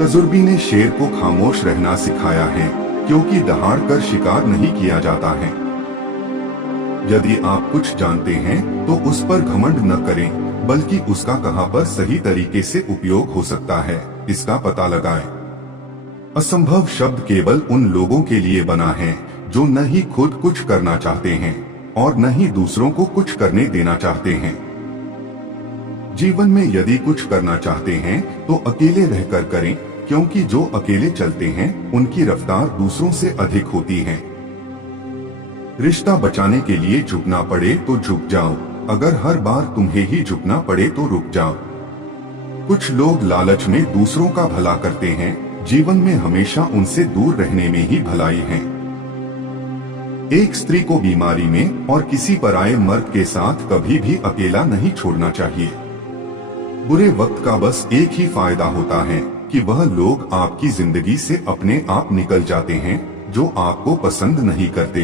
तजुर्बी ने शेर को खामोश रहना सिखाया है, क्योंकि दहाड़ कर शिकार नहीं किया जाता है। यदि आप कुछ जानते हैं तो उस पर घमंड न करें, बल्कि उसका कहाँ पर सही तरीके से उपयोग हो सकता है, इसका पता लगाएं। असंभव शब्द केवल उन लोगों के लिए बना है जो न ही खुद कुछ करना चाहते हैं और न ही दूसरों को कुछ करने देना चाहते हैं। जीवन में यदि कुछ करना चाहते हैं तो अकेले रहकर करें, क्योंकि जो अकेले चलते हैं उनकी रफ्तार दूसरों से अधिक होती है। रिश्ता बचाने के लिए झुकना पड़े तो झुक जाओ, अगर हर बार तुम्हें ही झुकना पड़े तो रुक जाओ। कुछ लोग लालच में दूसरों का भला करते हैं, जीवन में हमेशा उनसे दूर रहने में ही भलाई है। एक स्त्री को बीमारी में और किसी पराये मर्द के साथ कभी भी अकेला नहीं छोड़ना चाहिए। बुरे वक्त का बस एक ही फायदा होता है कि वह लोग आपकी जिंदगी से अपने आप निकल जाते हैं जो आपको पसंद नहीं करते।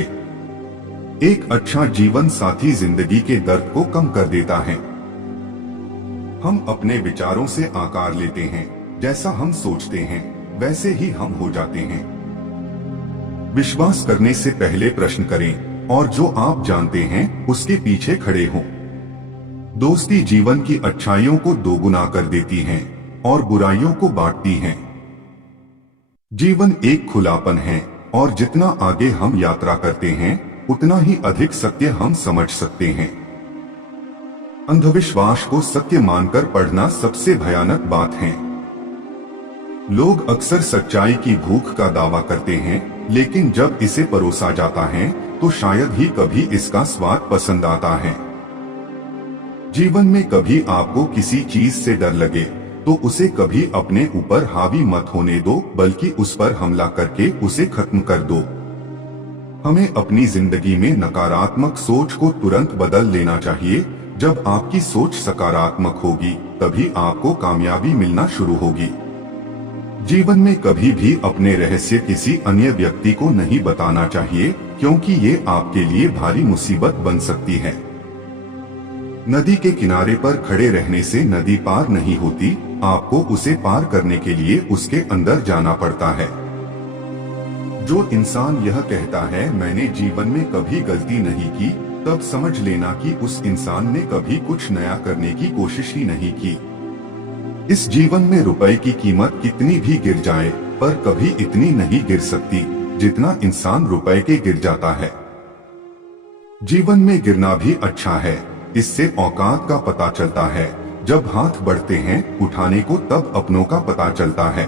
एक अच्छा जीवन साथी जिंदगी के दर्द को कम कर देता है। हम अपने विचारों से आकार लेते हैं, जैसा हम सोचते हैं वैसे ही हम हो जाते हैं। विश्वास करने से पहले प्रश्न करें और जो आप जानते हैं उसके पीछे खड़े हों। दोस्ती जीवन की अच्छाइयों को दोगुना कर देती है और बुराइयों को बांटती है। जीवन एक खुलापन है और जितना आगे हम यात्रा करते हैं उतना ही अधिक सत्य हम समझ सकते हैं। अंधविश्वास को सत्य मानकर पढ़ना सबसे भयानक बात है। लोग अक्सर सच्चाई की भूख का दावा करते हैं, लेकिन जब इसे परोसा जाता है तो शायद ही कभी इसका स्वाद पसंद आता है। जीवन में कभी आपको किसी चीज से डर लगे तो उसे कभी अपने ऊपर हावी मत होने दो, बल्कि उस पर हमला करके उसे खत्म कर दो। हमें अपनी जिंदगी में नकारात्मक सोच को तुरंत बदल लेना चाहिए। जब आपकी सोच सकारात्मक होगी तभी आपको कामयाबी मिलना शुरू होगी। जीवन में कभी भी अपने रहस्य किसी अन्य व्यक्ति को नहीं बताना चाहिए, क्योंकि ये आपके लिए भारी मुसीबत बन सकती है। नदी के किनारे पर खड़े रहने से नदी पार नहीं होती, आपको उसे पार करने के लिए उसके अंदर जाना पड़ता है। जो इंसान यह कहता है मैंने जीवन में कभी गलती नहीं की, तब समझ लेना कि उस इंसान ने कभी कुछ नया करने की कोशिश ही नहीं की। इस जीवन में रुपए की कीमत कितनी भी गिर जाए, पर कभी इतनी नहीं गिर सकती जितना इंसान रुपए के गिर जाता है। जीवन में गिरना भी अच्छा है, इससे औकात का पता चलता है। जब हाथ बढ़ते हैं उठाने को तब अपनों का पता चलता है।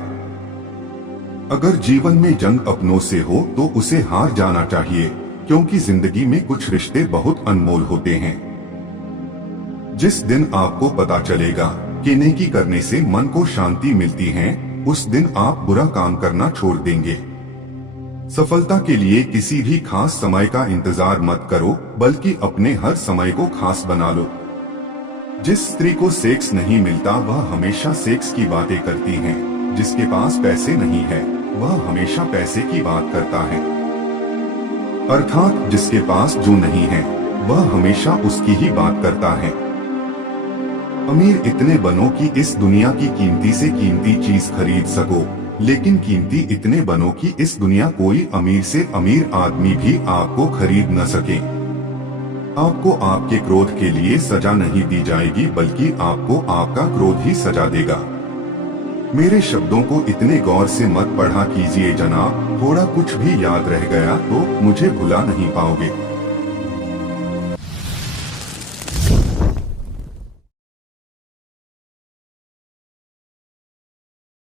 अगर जीवन में जंग अपनों से हो तो उसे हार जाना चाहिए, क्योंकि जिंदगी में कुछ रिश्ते बहुत अनमोल होते हैं। जिस दिन आपको पता चलेगा कि नेकी करने से मन को शांति मिलती है, उस दिन आप बुरा काम करना छोड़ देंगे। सफलता के लिए किसी भी खास समय का इंतजार मत करो, बल्कि अपने हर समय को खास बना लो। जिस स्त्री को सेक्स नहीं मिलता वह हमेशा सेक्स की बातें करती है। जिसके पास पैसे नहीं है वह हमेशा पैसे की बात करता है। अर्थात जिसके पास जो नहीं है वह हमेशा उसकी ही बात करता है। अमीर इतने बनो कि इस दुनिया की कीमती से कीमती चीज खरीद सको, लेकिन कीमती इतने बनो कि इस दुनिया कोई अमीर से अमीर आदमी भी आपको खरीद न सके। आपको आपके क्रोध के लिए सजा नहीं दी जाएगी, बल्कि आपको आपका क्रोध ही सजा देगा। मेरे शब्दों को इतने गौर से मत पढ़ा कीजिए जनाब, थोड़ा कुछ भी याद रह गया तो मुझे भुला नहीं पाओगे।